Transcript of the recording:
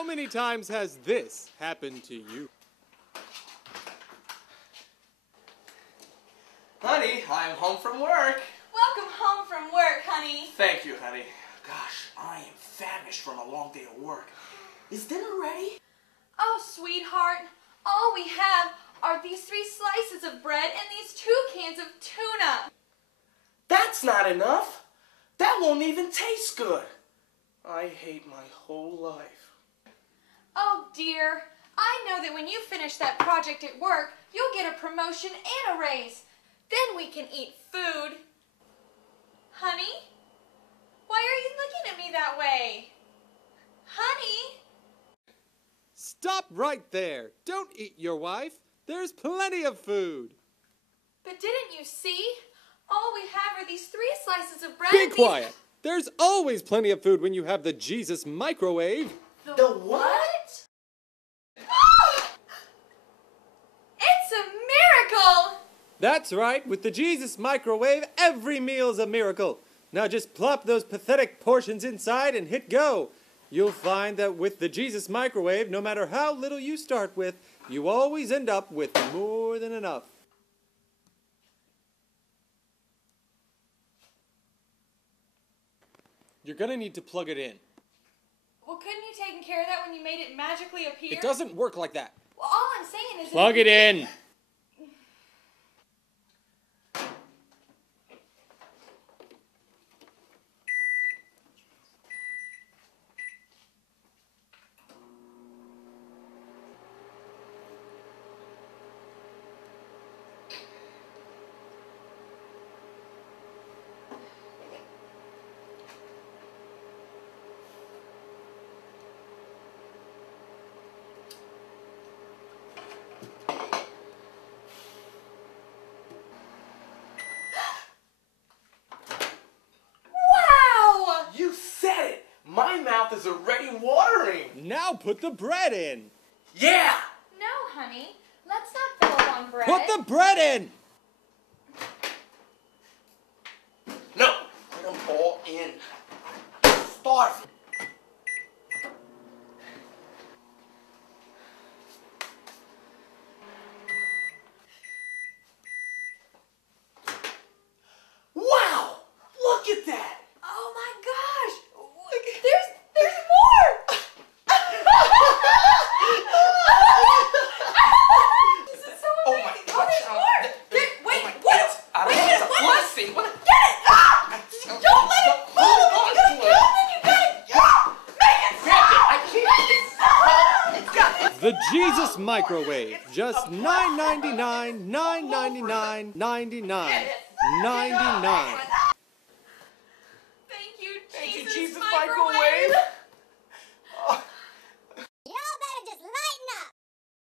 How many times has this happened to you? Honey, I'm home from work. Welcome home from work, honey. Thank you, honey. Gosh, I am famished from a long day of work. Is dinner ready? Oh, sweetheart, all we have are these 3 slices of bread and these 2 cans of tuna. That's not enough. That won't even taste good. I hate my whole life. Oh, dear. I know that when you finish that project at work, you'll get a promotion and a raise. Then we can eat food. Honey? Why are you looking at me that way? Honey? Stop right there. Don't eat your wife. There's plenty of food. But didn't you see? All we have are these 3 slices of bread. Be quiet. There's always plenty of food when you have the Jesus microwave. The what? It's a miracle! That's right. With the Jesus microwave, every meal's a miracle. Now just plop those pathetic portions inside and hit go. You'll find that with the Jesus microwave, no matter how little you start with, you always end up with more than enough. You're gonna need to plug it in. Well, couldn't you taken care of that when you made it magically appear? It doesn't work like that. Well, all I'm saying is... Plug it in. My mouth is already watering. Now put the bread in. Yeah! No, honey. Let's not fill up on bread. Put the bread in. No, put them all in. I'm starving. Wow! Look at that! Oh my gosh! There's more! This is so amazing! Oh, there's more! Wait, what? I don't know. Let's see. What? Get it! Ah! Don't let it fall! It's gonna kill me! You gotta make it stop! It's got it. The Jesus microwave. Just $9.99, $9.99, $99, $99.